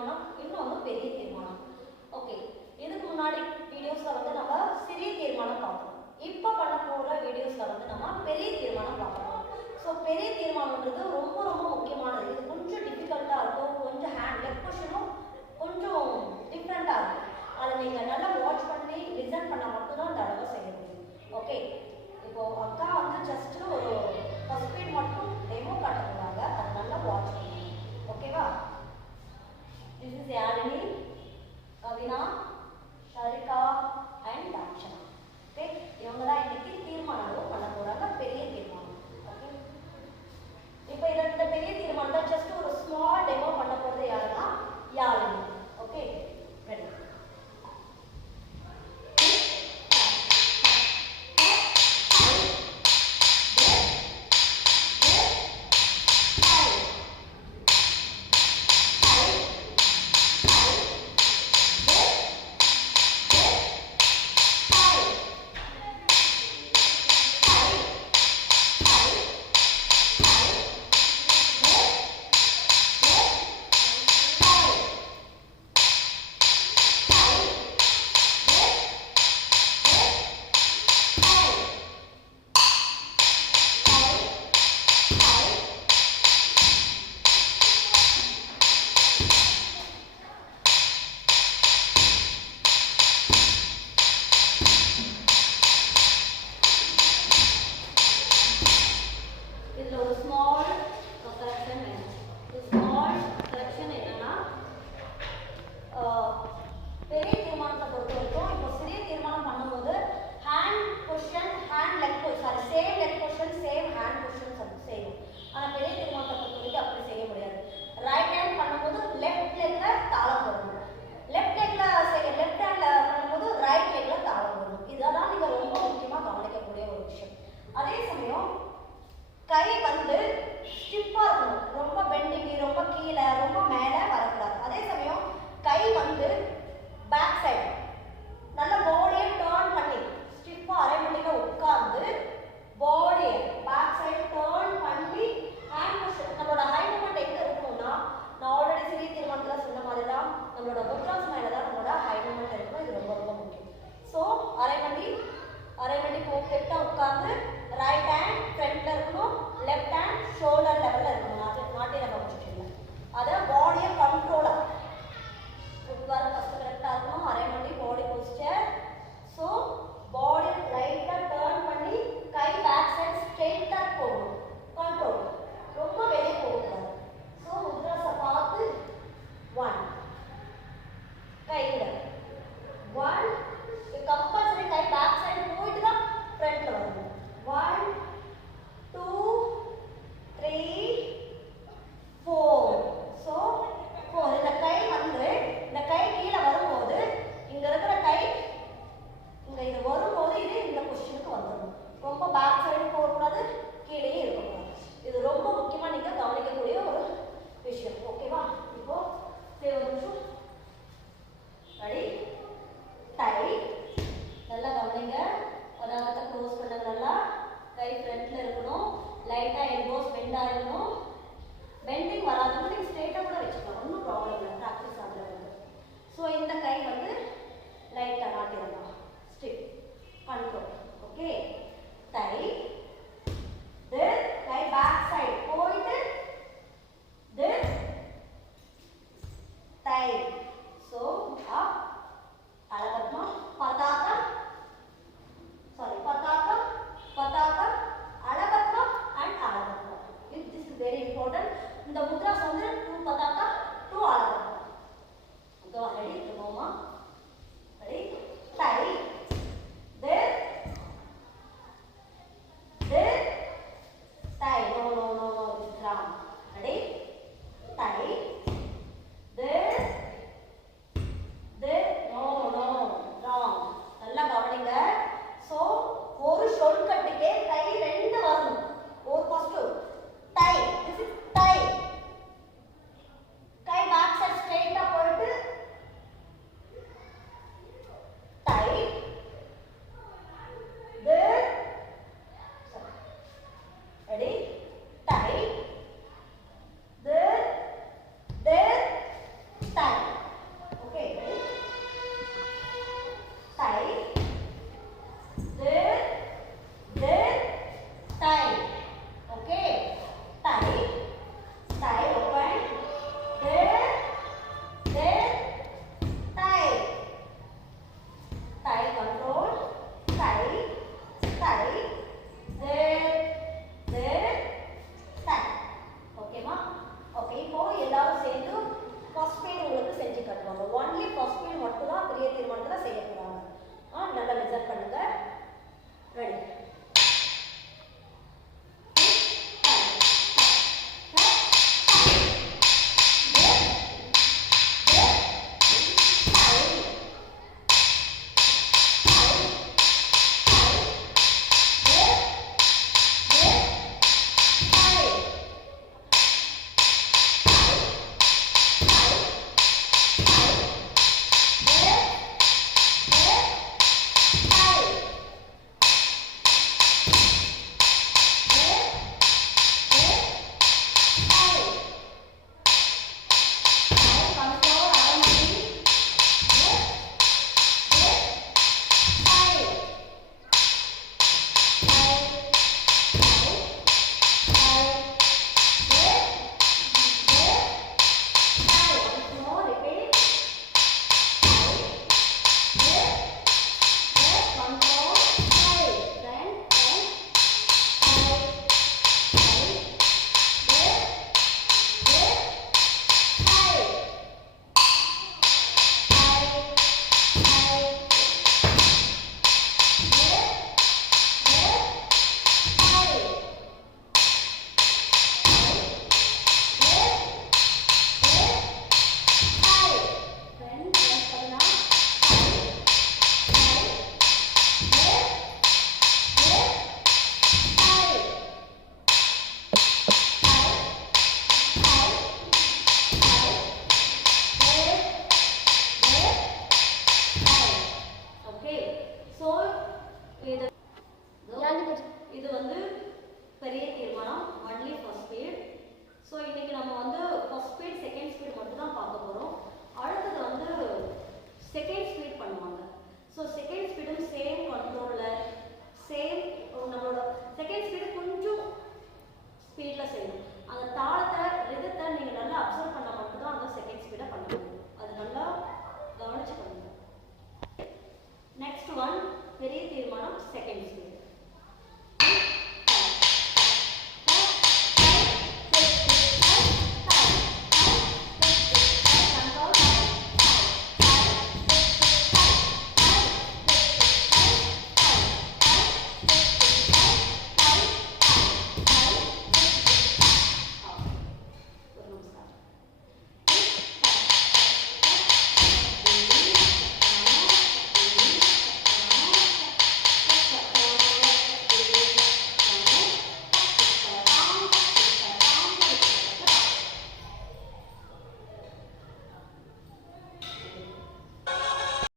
தீர்மானம், இன்னொன்று பெரிய தீர்மானம். ஓகே, இதுக்கு முன்னாடி வீடியோஸில் வந்து நம்ம சிறிய தீர்மானம் பார்த்தோம். இப்போ பண்ண போகிற வீடியோஸில் வந்து நம்ம பெரிய தீர்மானம் பார்க்கலாம். ஸோ பெரிய தீர்மானம்ன்றது ரொம்ப ரொம்ப முக்கியமானது. இது கொஞ்சம் டிஃபிகல்ட்டாக இருக்கும், கொஞ்சம் லெக் பொசிஷனும் கொஞ்சம் டிஃப்ரெண்ட்டாக இருக்கும். அதை நீங்கள் நல்லா வாட்ச் பண்ணி லிசன் பண்ணால் மட்டும்தான் இந்த அளவு செய்ய முடியும். ஓகே, இப்போது அக்கா வந்து ஜஸ்ட்டு ஒரு ஃபர்ஸ்ட் ஸ்பீட் மட்டும் டெமோ காட்ட போகிறாங்க, அதை நல்லா வாட்ச் பண்ணுங்க. ஓகேவா? This is Yazhini, Kavina, Sharika and Thatchana. Okay, இவங்க தான் இன்னைக்கு தீர்மானம் பண்ண போகிறாங்க, பெரிய தீர்மானம். ஓகே, இப்போ இந்த பெரிய தீர்மானம் தான் ஜஸ்ட் ஒரு ஸ்மால் டெமோ பண்ண போகிறது யாருன்னா யாழினி. Okay, ready? பெரிய தீர்மானத்தை பொறுத்த வரைக்கும் இப்போ சிறிய தீர்மானம் பண்ணும்போது hand position, hand leg position, same leg position, same hand position செய்யும். ஆனால் பெரிய தீர்மானத்தை பொறுத்த வரைக்கும் அப்படி செய்ய முடியாது. ரைட் ஹேண்ட் பண்ணும்போது லெஃப்ட் லெக்ல தாளம் வரணும், லெஃப்ட் ஹேண்ட்ல பண்ணும்போது ரைட் லெக்ல தாளம் வரணும். இதெல்லாம் நீங்கள் ரொம்ப முக்கியமாக கவனிக்கக்கூடிய ஒரு விஷயம். அதே சமயம் கை வந்து ஸ்டிஃபாக இருக்கணும், ரொம்ப பெண்டிங்கி, ரொம்ப கீழே, ரொம்ப மேலே வரக்கூடாது. அதே சமயம் கை வந்து பேக் சைடு நல்ல பாடியை டர்ன் பண்ணி ஸ்டிஃபாக அரைமணிக்க உட்கார்ந்து பாடியை பேக் சைடு டர்ன் பண்ணி ஹேண்ட் பொசிஷன். நம்மளோட ஹை மூமெண்ட் எங்கே இருக்கணும்னா, நான் ஆல்ரெடி சிறிய தீர்மானத்தில் சொன்ன மாதிரி தான் நம்மளோட முத்ராசனால தான் நம்மளோட ஹை மூமெண்ட் இருக்கணும். இது ரொம்ப ரொம்ப முக்கியம். ஸோ அரைமணி பெர்ஃபெக்டாக உட்கார்ந்து ரைட் ஹேண்ட் ஃப்ரண்ட்ல இருக்கணும், லெஃப்ட் ஹேண்ட் ஷோல்டர் லெவலில் இருக்கணும். நாட்டிய ரக பொசிஷனில் அதை பாடியை கண்ட்ரோலாக ஃபுட்வால் ஃபஸ்ட்டு கரெக்டாக இருக்கணும். அரைமணி பாடி போஸ்டர். ஸோ பாடி லைட்டாக டர்ன் பண்ணி கை பேக் சைட் ஸ்ட்ரெயிட்டாக போகணும், கண்ட்ரோல், ரொம்ப வெளியே போகக்கூடாது. ஸோ முத்ராஸை பார்த்து 1 கையில் 1 கம்பல்சரி கை பேக் சைடு போயிட்டு தான் ஃப்ரண்ட்ல வரணும். 1 2 3 4. ஸோ 4. இந்த கை வந்து இந்த கை கீழே வரும்போது இங்க இருக்கிற கை இங்க இது வரும்போது இது இந்த பொசிஷனுக்கு வந்துடணும். ரொம்ப பேக் சைடு போகக்கூடாது, கீழேயே இருக்கக்கூடாது. இது ரொம்ப முக்கியமாக நீங்கள் கவனிக்கக்கூடிய ஒரு விஷயம். ஓகேவா? இப்போ ஒரு நிமிஷம். ரெடி? டை. நல்லா கவனிங்க. அதாவது க்ளோஸ் பண்ணுங்க. நல்லா கை ஃப்ரண்ட்ல இருக்கணும், லைட்டாக எல்போஸ் பெண்ட் ஆகிடணும். பெண்டிங் வராதவங்க நீங்கள் ஸ்ட்ரெயிட்டாக கூட வச்சுக்கலாம், ஒன்றும் ப்ராப்ளம் இல்லை, ப்ராக்டிஸ் ஆகிறது. ஸோ இந்த கை வந்து லைட்டாக நாட்டிடலாம், ஸ்ட்ரிக், கண்ட்ரோல். Okay, tie.